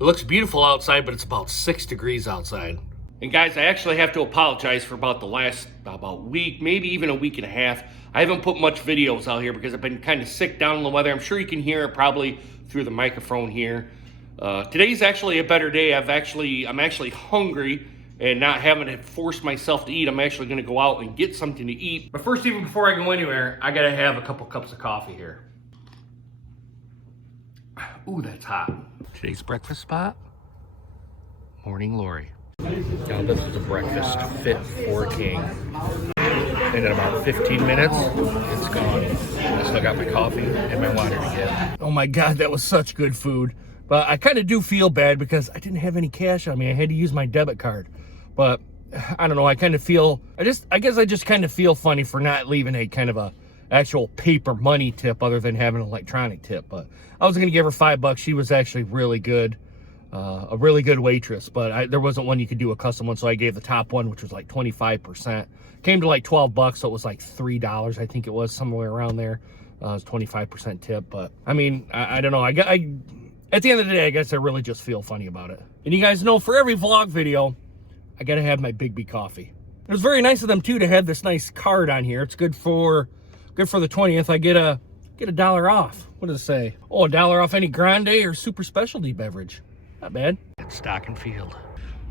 It looks beautiful outside, but it's about 6 degrees outside. And guys, I actually have to apologize for about the last week, maybe even a week and a half. I haven't put much videos out here because I've been kind of sick down in the weather. I'm sure you can hear it probably through the microphone here. Today's actually a better day. I'm actually hungry and not having to force myself to eat. I'm actually gonna go out and get something to eat. But first, even before I go anywhere, I gotta have a couple cups of coffee here. Ooh, that's hot. Today's breakfast spot, Morning Glory. Now this is a breakfast fit for a king. And in about 15 minutes, it's gone. I still got my coffee and my water to get. Oh my God, that was such good food. But I kind of do feel bad because I didn't have any cash on me. I had to use my debit card. But I don't know, I kind of feel, I guess I just kind of feel funny for not leaving a kind of a actual paper money tip other than having an electronic tip. But I was gonna give her $5. She was actually really good. A really good waitress, but there wasn't one you could do a custom one, so I gave the top one, which was like 25%. Came to like $12, so it was like $3, I think it was, somewhere around there. It was 25% tip, but I mean, I don't know. At the end of the day, I guess I really just feel funny about it. And you guys know, for every vlog video, I gotta have my Big B coffee. It was very nice of them too to have this nice card on here. It's good for the 20th. I get a $1 off. What does it say? Oh, $1 off any grande or super specialty beverage. Not bad. It's stock and field.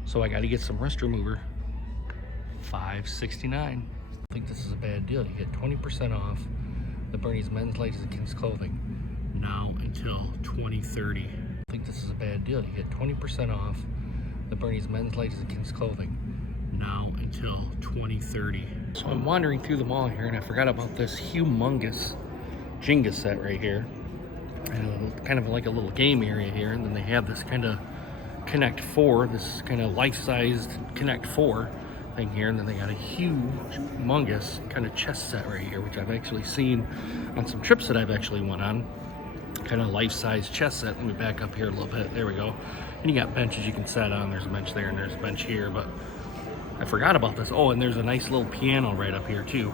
So I got to get some rust remover. $5.69. I think this is a bad deal. You get 20% off the Bernie's men's ladies and kids clothing now until 2030. I think this is a bad deal. You get 20% off the Bernie's men's ladies and kids clothing now until 2030. So I'm wandering through the mall here and I forgot about this humongous Jenga set right here. And kind of like a little game area here, and then they have this kind of Connect 4, this kind of life-sized Connect 4 thing here, and then they got a huge, humongous kind of chess set right here, which I've actually seen on some trips that I've actually went on. Kind of life-size chess set. Let me back up here a little bit. There we go. And you got benches you can set on. There's a bench there and there's a bench here, but I forgot about this. Oh, and there's a nice little piano right up here too.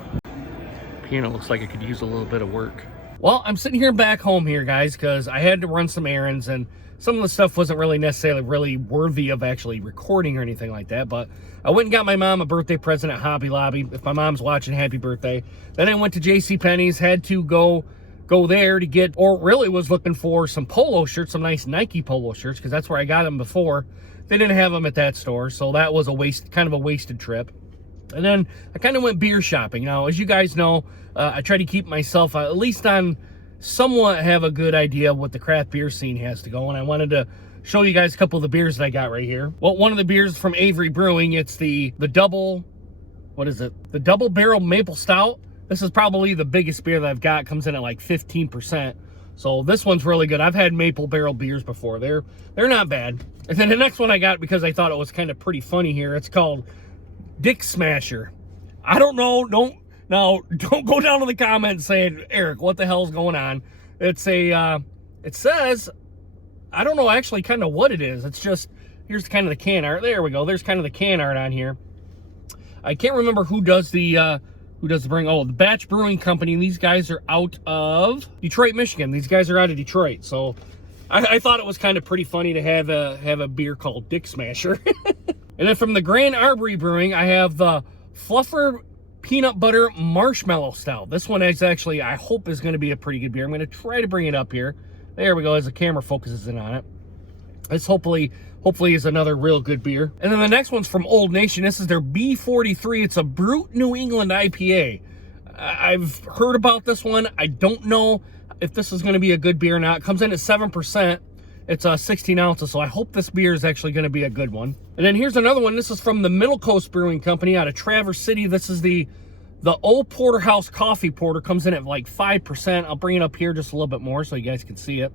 Piano looks like it could use a little bit of work. Well, I'm sitting here back home here, guys, because I had to run some errands, and some of the stuff wasn't really necessarily really worthy of actually recording or anything like that, but I went and got my mom a birthday present at Hobby Lobby. If my mom's watching, happy birthday. Then I went to JCPenney's, had to go there to get, or really was looking for some polo shirts, some nice Nike polo shirts, because that's where I got them before. They didn't have them at that store, so that was kind of a wasted trip. And then I kind of went beer shopping. Now, as you guys know, I try to keep myself at least on somewhat have a good idea of what the craft beer scene has to go. And I wanted to show you guys a couple of the beers that I got right here. Well, one of the beers from Avery Brewing, it's the double, what is it? The double barrel maple stout. This is probably the biggest beer that I've got. It comes in at like 15%. So this one's really good. I've had maple barrel beers before. They're not bad. And then the next one I got because I thought it was kind of pretty funny here. It's called Dick Smasher. I don't know. Don't go down in the comments saying, Eric, what the hell's going on? It's it says, I don't know actually kind of what it is. It's just, here's kind of the can art. There we go. There's kind of the can art on here. I can't remember who does the brewing. Oh, the Batch Brewing Company. These guys are out of Detroit, Michigan. These guys are out of Detroit. So I thought it was kind of pretty funny to have a beer called Dick Smasher. And then from the Grand Arbory Brewing, I have the Fluffer Peanut Butter Marshmallow Stout. This one is actually, I hope, is going to be a pretty good beer. I'm going to try to bring it up here. There we go, as the camera focuses in on it. This hopefully is another real good beer. And then the next one's from Old Nation. This is their B43. It's a Brute New England IPA. I've heard about this one. I don't know if this is going to be a good beer or not. It comes in at 7%. It's 16 ounces, so I hope this beer is actually going to be a good one. And then here's another one. This is from the Middle Coast Brewing Company out of Traverse City. This is the Old Porterhouse Coffee Porter. Comes in at like 5%. I'll bring it up here just a little bit more so you guys can see it.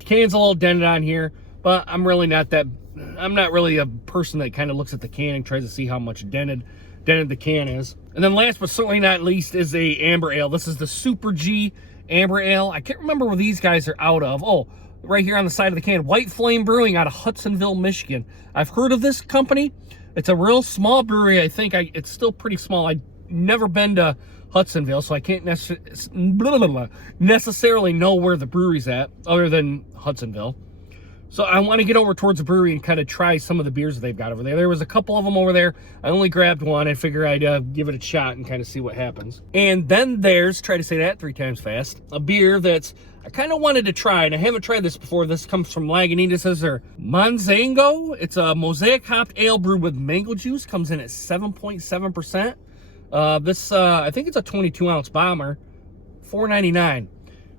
The can's a little dented on here, but I'm not really a person that kind of looks at the can and tries to see how much dented the can is. And then last but certainly not least is a amber ale. This is the Super G Amber Ale. I can't remember where these guys are out of. Oh, right here on the side of the can, White Flame Brewing out of Hudsonville, Michigan. I've heard of this company. It's a real small brewery. I think it's still pretty small. I've never been to Hudsonville, so I can't necessarily know where the brewery's at other than Hudsonville. So I want to get over towards the brewery and kind of try some of the beers that they've got over there. There was a couple of them over there. I only grabbed one. I figure I'd give it a shot and kind of see what happens. And then there's, try to say that 3 times fast, a beer that's I kind of wanted to try, and I haven't tried this before. This comes from Lagunitas. Says they're Manzango. It's a mosaic hopped ale brewed with mango juice. Comes in at 7.7%. I think it's a 22-ounce bomber. $4.99.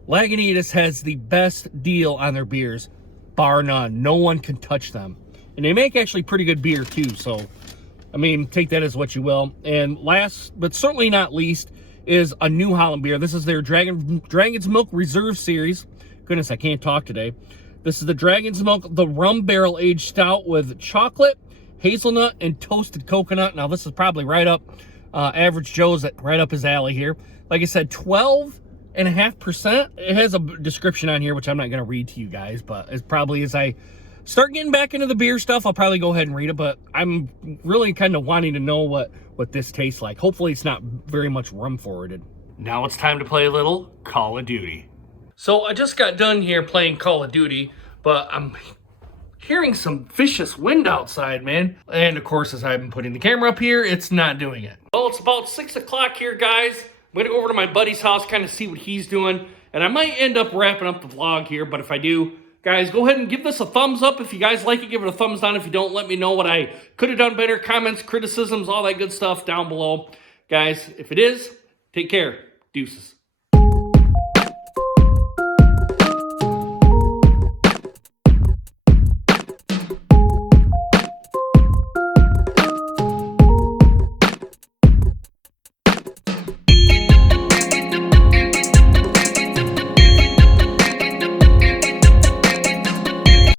Lagunitas has the best deal on their beers, bar none. No one can touch them. And they make actually pretty good beer too, so I mean, take that as what you will. And last, but certainly not least, is a New Holland beer. This is their Dragon's Milk Reserve Series. Goodness, I can't talk today. This is the Dragon's Milk, the rum barrel aged stout with chocolate, hazelnut, and toasted coconut. Now, this is probably right up Average Joe's, right up his alley here. Like I said, 12.5%. It has a description on here, which I'm not going to read to you guys, but it's probably as I start getting back into the beer stuff, I'll probably go ahead and read it, but I'm really kind of wanting to know what this tastes like. Hopefully it's not very much rum forwarded. Now it's time to play a little Call of Duty. So I just got done here playing Call of Duty, but I'm hearing some vicious wind outside, man. And of course, as I've been putting the camera up here, it's not doing it. Well, it's about 6 o'clock here, guys. I'm gonna go over to my buddy's house, kind of see what he's doing, and I might end up wrapping up the vlog here, but if I do, guys, go ahead and give this a thumbs up. If you guys like it, give it a thumbs down. If you don't, let me know what I could have done better. Comments, criticisms, all that good stuff down below. Guys, if it is, take care. Deuces.